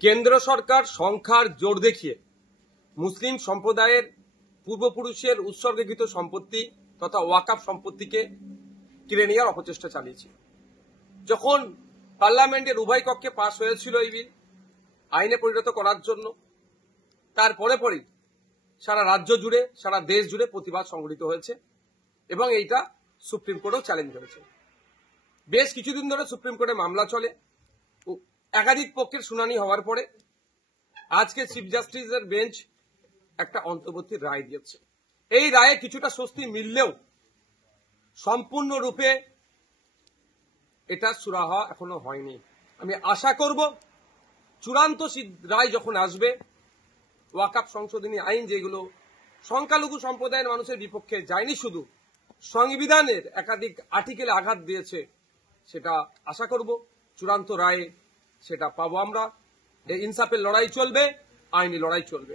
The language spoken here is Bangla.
কেন্দ্র সরকার সংখ্যার জোর দেখিয়ে মুসলিম সম্প্রদায়ের পূর্বপুরুষের উৎসর্গীকৃত সম্পত্তি তথা ওয়াকফ সম্পত্তিকে কেড়ে নেওয়ার অপচেষ্টা চালিয়েছে। যখন পার্লামেন্টের উভয় কক্ষে পাশ হয়েছিল এই বিল আইনে পরিণত করার জন্য, তারপরে পরেই সারা রাজ্য জুড়ে সারা দেশ জুড়ে প্রতিবাদ সংঘটিত হয়েছে এবং এইটা সুপ্রিম কোর্টেও চ্যালেঞ্জ হয়েছে। বেশ কিছুদিন ধরে সুপ্রিম কোর্টে মামলা চলে। একাধিক পক্ষের শুনানি হওয়ার পরে আজকে চিফ জাস্টিসের বেঞ্চ একটা অন্তর্বর্তী রায় দিয়েছে। এই রায়ে কিছুটা স্বস্তি মিললেও সম্পূর্ণরূপে এটা সুরাহা এখনো হয়নি। আমি আশা করব চূড়ান্ত রায় যখন আসবে, ওয়াকফ সংশোধনী আইন যেগুলো সংখ্যালঘু সম্প্রদায়ের মানুষের বিপক্ষে যায়নি, শুধু সংবিধানের একাধিক আর্টিকেলে আঘাত দিয়েছে, সেটা আশা করব চূড়ান্ত রায়ে সেটা পাবো আমরা। এই ইনসাফের লড়াই চলবে, আইনি লড়াই চলবে।